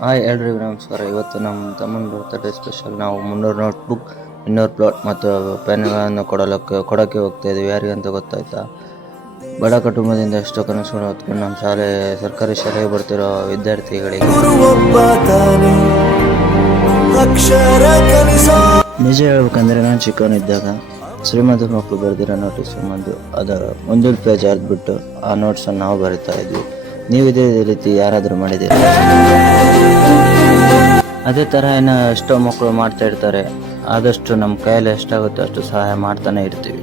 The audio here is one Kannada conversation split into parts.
ಹಾಯ್ ಹೇಳ್ರಿ ನಮಸ್ಕಾರ. ಇವತ್ತು ನಮ್ಮ ತಮ್ಮನ ಬರ್ತಡೇ ಸ್ಪೆಷಲ್ ನಾವು ಮುನ್ನೂರು ನೋಟ್ಬುಕ್ ಇನ್ನೂರು ಪ್ಲಾಟ್ ಮತ್ತು ಪೆನ್ಗಳನ್ನು ಕೊಡಲಕ್ಕೆ ಕೊಡೋಕ್ಕೆ ಹೋಗ್ತಾ ಇದ್ದೀವಿ. ಯಾರಿಗಂತ ಗೊತ್ತಾಯ್ತಾ? ಬಡ ಕುಟುಂಬದಿಂದ ಎಷ್ಟೋ ಕನಸುಗಳು ಹೊತ್ಕೊಂಡು ನಮ್ಮ ಶಾಲೆ ಸರ್ಕಾರಿ ಶಾಲೆಗೆ ಬರ್ತಿರೋ ವಿದ್ಯಾರ್ಥಿಗಳಿಗೆ. ನಿಜ ಹೇಳ್ಬೇಕಂದ್ರೆ ನಾನು ಚಿಕ್ಕವನಿದ್ದಾಗ ಶ್ರೀಮಂತ ಮಕ್ಕಳು ಬರೆದಿರೋ ನೋಟಿಸ್ ಬಂದು ಅದರ ಮುಂದಿನ ಪೇಜ್ ಬಿಟ್ಟು ಆ ನೋಟ್ಸನ್ನು ನಾವು ಬರಿತಾ ಇದ್ವಿ. ನೀವು ಇದೇ ರೀತಿ ಯಾರಾದರೂ ಮಾಡಿದ್ದೀರಾ? ಅದೇ ಥರ ಏನೋ ಎಷ್ಟೋ ಮಕ್ಕಳು ಮಾಡ್ತಾ ಇರ್ತಾರೆ. ಆದಷ್ಟು ನಮ್ಮ ಕೈಯಲ್ಲಿ ಎಷ್ಟಾಗುತ್ತೋ ಅಷ್ಟು ಸಹಾಯ ಮಾಡ್ತಾನೆ ಇರ್ತೀವಿ.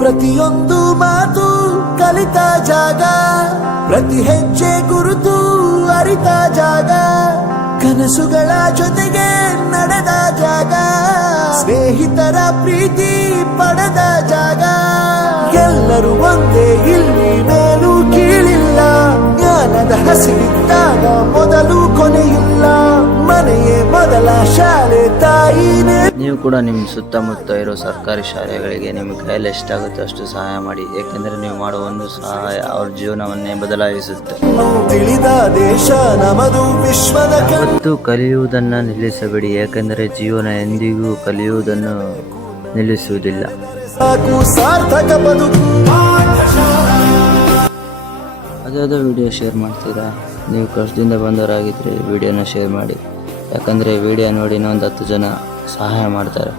ಪ್ರತಿಯೊಂದು ಮಾತು ಕಲಿತ ಜಾಗ, ಪ್ರತಿ ಹೆಜ್ಜೆ ಗುರುತು ಅರಿತ ಜಾಗ, ಕನಸುಗಳ ಜೊತೆಗೆ ನಡೆದ ಜಾಗ. ಸ್ನೇಹಿತರ ಪ್ರೀತಿ ಪಡೆದ ಜಾಗ. ಎಲ್ಲರೂ ಒಂದೇ ಇಲ್ಲಿ ಮೇಲೂ ಕೀಳಿಲ್ಲ. ಜ್ಞಾನದ ಹಸಿವಿದ್ದಾಗ ಶಾಲೆ ತಾಯಿನೇ ನೀವು ಕೂಡ ನಿಮ್ಮ ಸುತ್ತಮುತ್ತ ಇರೋ ಸರ್ಕಾರಿ ಶಾಲೆಗಳಿಗೆ ನಿಮ್ಮ ಕೈಯಲ್ಲಿ ಎಷ್ಟಾಗುತ್ತೋ ಅಷ್ಟು ಸಹಾಯ ಮಾಡಿ ಏಕೆಂದರೆ ನೀವು ಮಾಡುವ ಒಂದು ಸಹಾಯ ಅವ್ರ ಜೀವನವನ್ನೇ ಬದಲಾಯಿಸುತ್ತೆ. ತಿಳಿದ ದೇಶ ನಮದು ವಿಶ್ವದ ಮತ್ತು ಕಲಿಯುವುದನ್ನು ನಿಲ್ಲಿಸಬೇಡಿ ಏಕೆಂದರೆ ಜೀವನ ಎಂದಿಗೂ ಕಲಿಯುವುದನ್ನು ನಿಲ್ಲಿಸುವುದಿಲ್ಲ. ಸಾಕು ಸಾರ್ಥಕ ಬದುಕು. ಅದಾದ ವಿಡಿಯೋ ಶೇರ್ ಮಾಡ್ತೀರಾ? ನೀವು ಕಷ್ಟದಿಂದ ಬಂದವರಾಗಿದ್ದರೆ ವಿಡಿಯೋನ ಶೇರ್ ಮಾಡಿ. ಯಾಕಂದರೆ ವಿಡಿಯೋ ನೋಡಿ ಇನ್ನೊಂದು ಹತ್ತು ಜನ ಸಹಾಯ ಮಾಡ್ತಾರೆ.